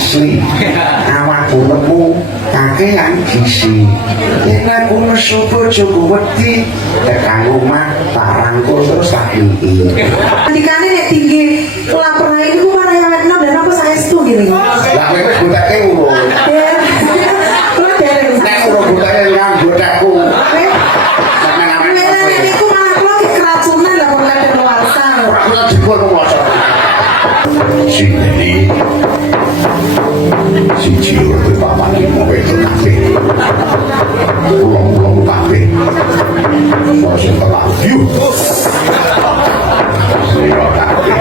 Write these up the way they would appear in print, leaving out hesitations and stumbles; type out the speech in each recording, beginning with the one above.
asli awakku nemu kakean gizi yen aku nesu bojoku wedi tekan omah tak rangkul terus tak iki andikane nek tinggi lapar iku mana yang enak dan apa saestu gini lah kowe wis butake urung nek urung butake nang botakku iku malah kula keracunan lah kok kadang luarsa aku tak jebol moco sini si ciur itu paman mau itu kafe ulang kafe mau setelah yuk saya kafe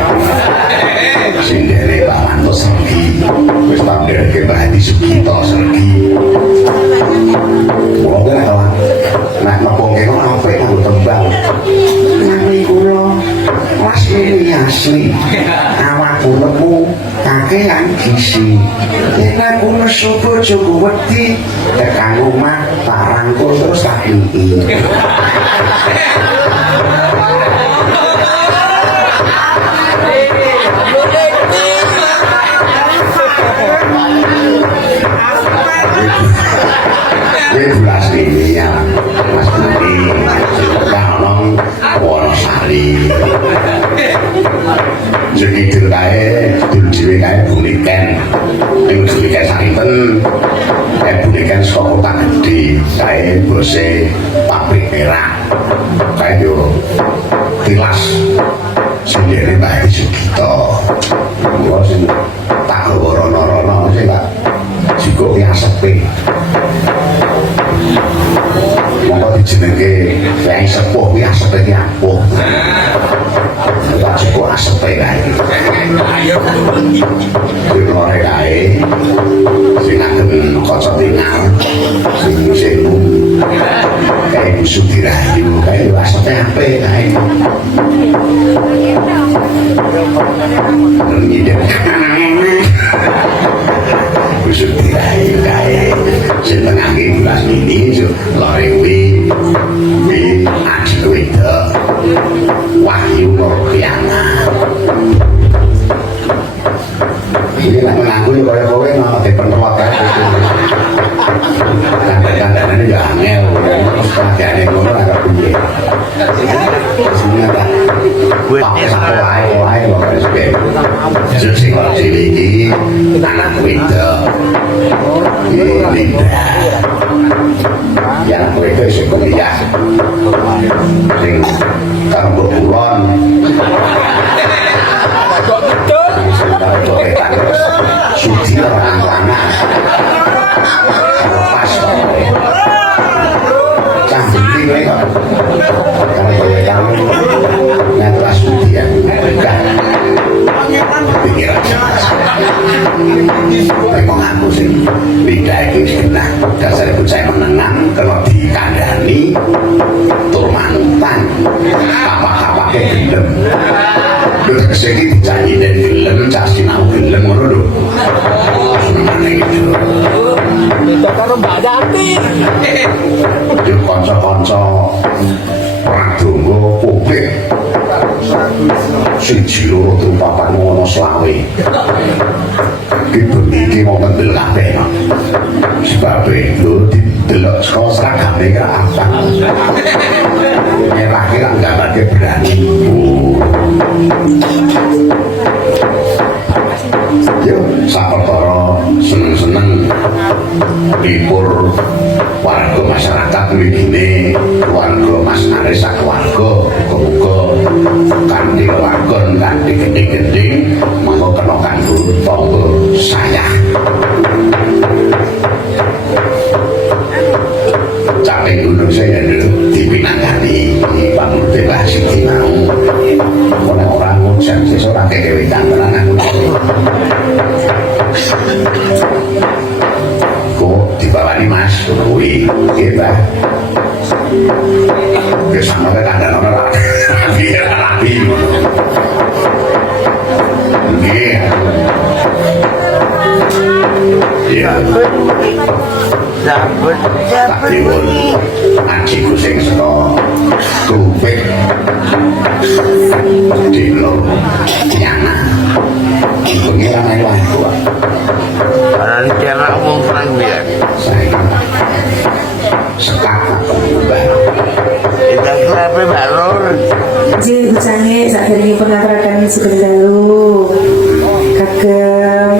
sini paman tuh sergi wis tampil ke berarti sugito sergi ulang kawan nak ngepongke kok apa yang tembang nami kulo mas ini asli awakku nemu kakean gizi yen aku nesu bojoku wedi tekan omah tak rangkul terus tak iki belas ini ya mas Budi kalau Wonosari jadi kae dhewe kae bulikan ning bulikan santen bulikan saka kota gede kae bose pabrik merah kae yo tilas sendiri bae Sugito kula sing tak gawa rono-rono sing tak jiko ki asepe monggo dijenenge Kyai Sepuh ki asepe ki apuh tak jiko asepe kae kuwi lore kae sing ngagem kaca tinggal sing sewu kae busuk dirayu kae asepe apik kae ngidep busuk dirayu kae sing tengahke bulas ini lore kuwi adik wedok Wahyu Nurkiana ini lah menanggung ya kowe mau diperkuat kan tanda-tandanya ya angel terus pelajarannya ngono agak piye sebenarnya pakai satu wae loh kan sih sing kok iki anak wedok Linda yang wedok sing kuliah sing karo Mbok Kulon Sudi orang-orang pas cambing ini kok kalau boleh kamu nyatras Sudi yang enggak pikiran memang aku sih beda itu nah dasar itu saya menenang kalau dikandani tur manutan apa-apa gelem kesini dijanji dan gelem casi nau gelem ngono lho senengane gitu itu karo Mbak Yanti yo kanca-kanca perang donga publik siji loro telu papat ngono selawe iki bengi mau ngendel kabeh sebab itu didelok saka seragame kira apa nyerah kira enggak pakai berani yo saperkara seneng-seneng libur warga masyarakat begini keluarga Mas Aris keluarga muga kanthi keluarga kanthi gending-gending monggo kena kanggo tangga saya capek gunung saya dipinangani Pak Murtela Siti mau orang-orang ngucap seseorang kedewi tangan aku kok dibawani Mas kuwi kita kesana ke kandang orang biar rapi ya tapi pun ajiku sing saka tupik dilo nyana pengiran ae wae Ji bucange saat ini pernah terakan sebendalu kagem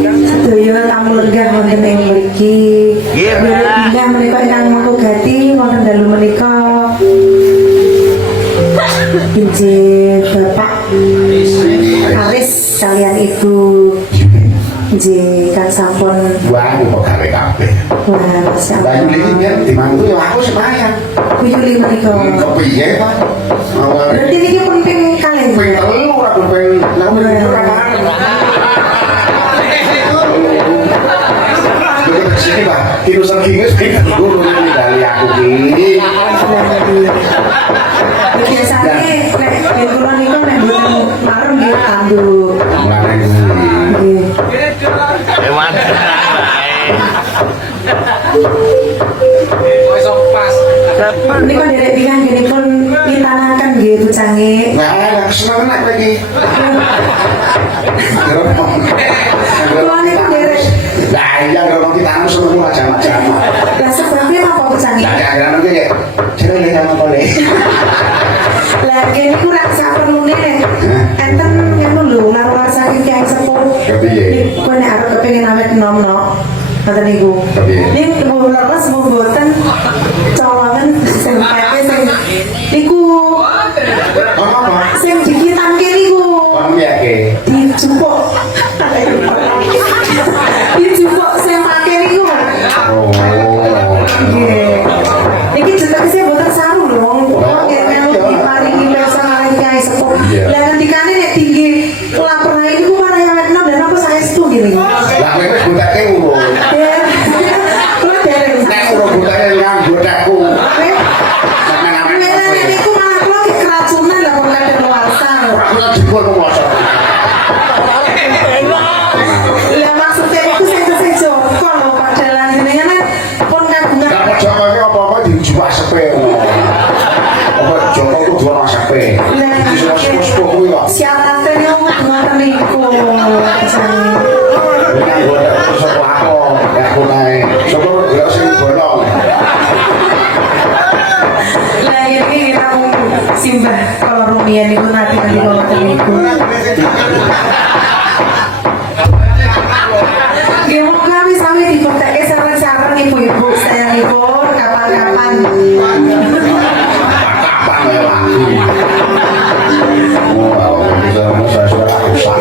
sedaya tamu lenggah wonten ing mriki. Lenggah menika ingkang mangku gati wonten dalu menika. Injil Bapak Aris kalian Ibu Injil kan sampun Wah, kok gawe kabeh. wah Lah masyaallah. iki biyen dimantu ya aku sembahyang. Kuyuli menika. Kok piye, Pak? Berarti niki pun ping kalih. Ping telu ora ping nang mriki ora mangan. Lha sini Pak, kirusan kingis ping telu dari aku ki. Biasanya nek kula niku nek mboten marem nggih tanduk. Mulane Nggih. Niku derek pikan gini pun ditanakan nggih bucange. nah, kesenengan nek iki. Kula niku derek. Lah iya kalau kita anu seneng macam-macam. Lah sebabnya apa bucange? Lah kadang-kadang ki ya jenenge nang kene. Lah kene ku rak saperlune nek enten ngono lho lar saking kiai sepuh. Kepiye? Kok nek arep kepengin awet nom-nom. Ngoten niku. Kepiye? Ning leres mboten colongan sing pepe sing niku Apa? sing dikitan kene niku. Kon piye? Dijupuk. Dijupuk sing pake niku. Oh. Nggih. Iki jenenge mboten saru lho wong kok melu diparingi pirsa marang kiai sepuh. Lah ngendikane nek tinggi lapar niku kan awet nom dan apa saestu nggih. Lah kowe wis butake urung. Ya. Kula dereng. Nek urung butake nang botakku. Mela niku malah kula ki keracunan lah kok kadang luasa. Ora kena dipun moco. Lah maksudnya niku sing Joko lho padahal jenengan pun kagungan. Lah kok Joko iki apa-apa dijubak sepe. Apa Joko kudu ana sepe. Iki sepuh-sepuh kuwi kok. Syaratnya ngoten niku. Nek botak sapa aku, nek aku nae. Sapa ora sing bolong. Lah ini kita mau simbah kalau rumian itu nanti ngoten niku. Nggih mau kami sami dipoteke sareng-sareng ibu-ibu sayangipun kapan-kapan. Kapan ya lagi. Wow, bisa sudah rusak.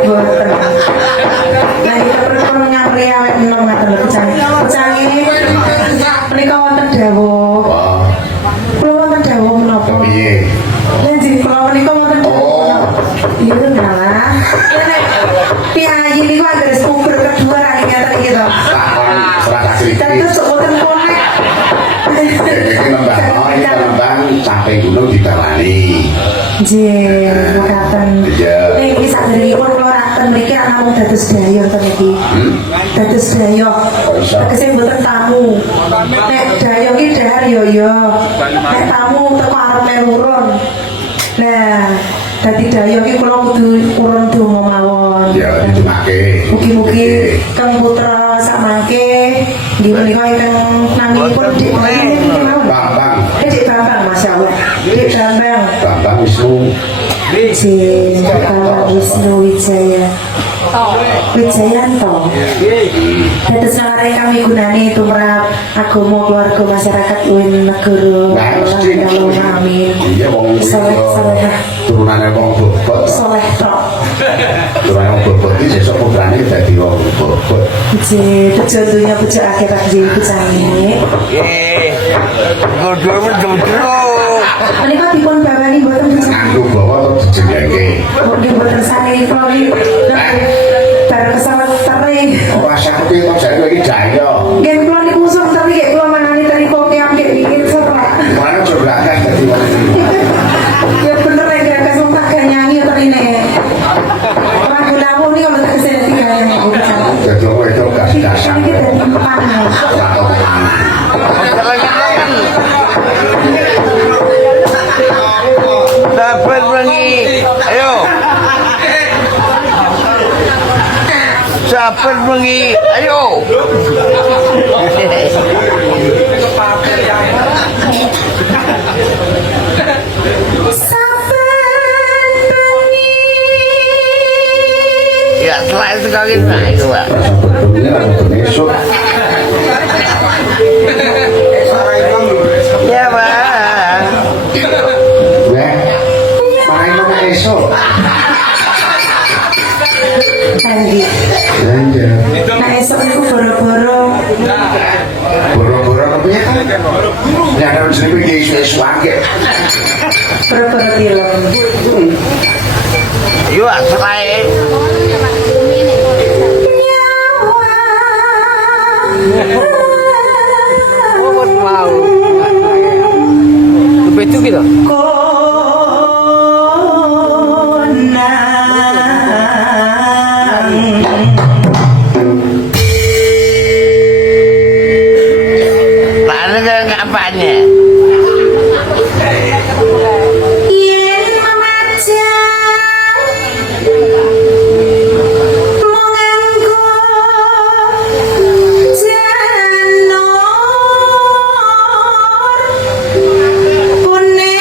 Boten. Nah kita perlu nyamri awet enom ngaten lho Canggih menika wonten dawuh. Wah, Kula wonten dawuh menapa? kepiye? Lan jeng kula menika wonten dawuh. Iya ngalah. Nek piyayi niku anggere kubur kedua ra ngeten iki to. Takon serasa Dan sedikit. terus boten konek. Iki nembang sampai gunung ditalani. Nggih, mekaten. Iya. Niki saderengipun kula raten mriki ana namung dados daya ten iki. Dados daya. Tegese mboten tamu. Nek daya iki dahar yo. Nek tamu teko arep melurun. Nah, dadi daya iki kula kudu urun donga mawon. Ya, ditungake. Mugi-mugi kang putra samangke nggih menika ingkang naminipun Dik Bambang, Dik Bambang masyaallah. Dik Bambang. Bambang Wisnu. Dik Bambang Wisnu Wijaya. Wijayanto. Dados sareng kami gunani tumrap agama keluarga masyarakat UIN negara. Nah, mesti. Amin. Iya, wong Soleh. turunane wong bobot. Soleh tok. Turunane wong bobot iki sesuk putrane dadi wong bobot. Nggih, bejo dunya bejo akhirat nggih pucane. Menika dipun bawani mboten pucane. Nganggo bawa terus dijengke. Mungkin mboten sane kali. Bar kesawat teri. Ora sakti kok jare iki daya. Nggih kula niku usum teri nggih kula mangani teri kopi ambek mikir sapa. Mana coba kan dadi wong Ya bener nek gak kesung tak nyanyi terine. Ora gunamu nih kalau tak kesini tinggal yang dadi wong itu gak dasar. Iki dari depan. Atau pangan. Dapat bengi. Ayo. Dapat bengi. Ayo. Ya selain sekali nah itu Pak. Rasa bertemu rasa besok. Ya Pak. Weh, main mana esok? Andi. Lanjut. Nah esok itu boro-boro. Boro-boro kepiye kan? Ya ada jenenge iki isu-isu akeh. Boro-boro film. Yo selain mau. Begitu gitu. Lalu dengan kapannya? Yen memajang menganggo janur kuning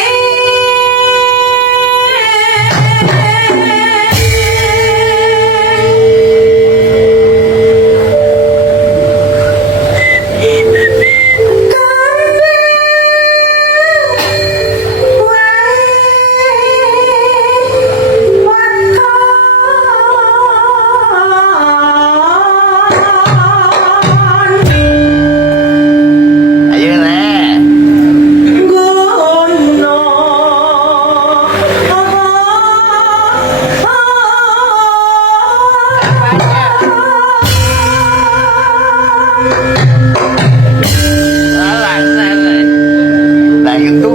Ayo nah. Nah itu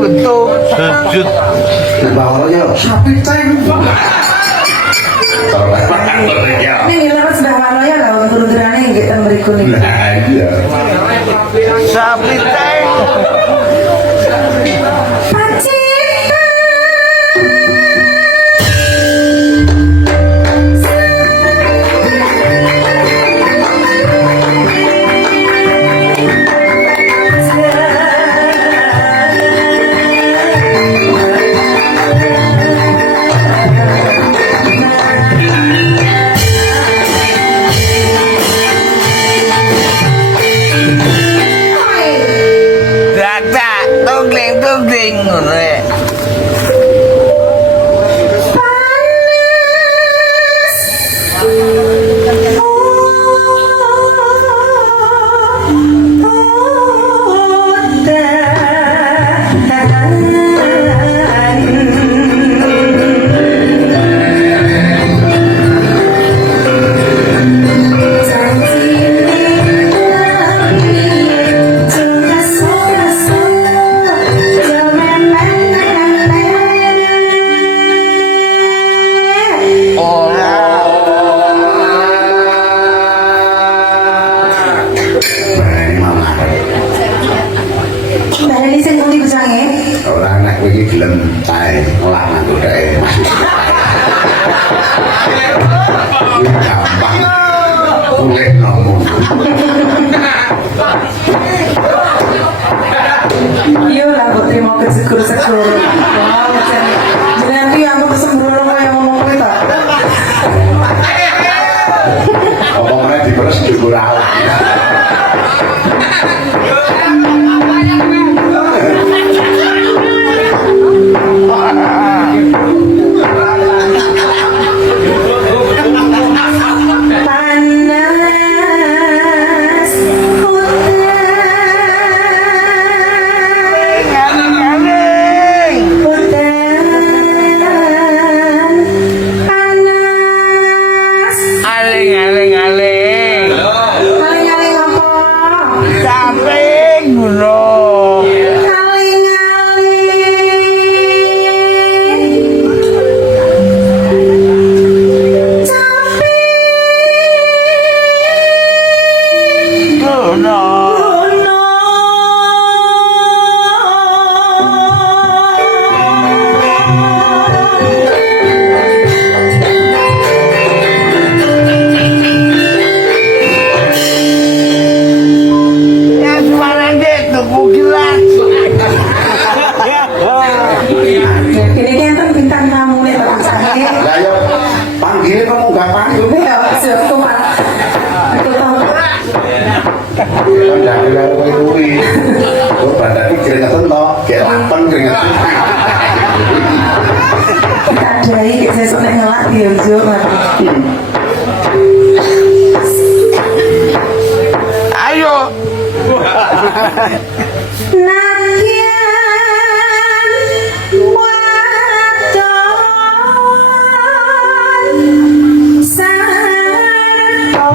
sujud. Bawahnya sapi teng. Kalau makan mereka. ini ngiler sebelah mana ya lah untuk gerane kita beriku nih. Nah iya. Sapi teng. Dadak tungling ngono ya. Berani mama. Dari ini saya ngerti besarnya. Orang anak iki gelem tae ngelak nganggo dae masih. Gampang. Kulit ngomong. Iya lah, buat terima ke sekur-sekur. Wow, jadi nanti aku kesembrono kayak ngomong kita. Omongnya diperes juga awak. Panas hutan panas Aling. aling-aling apa? Samping gunung. Aling-aling capek Gunung. Ya semarang deh tuku gelas. Ini kan bintang tamu nih Pak Sani. Lah ya panggil kamu gak panggil. Ya, Kan jangan karo kuwi. Kok badane keringetan to, kayak lapen keringetan. Kadai kayak sesuk nek ngelak ya Jo. Ayo. Nakian wadon sarto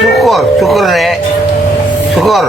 Syukur, syukur nek. Syukur.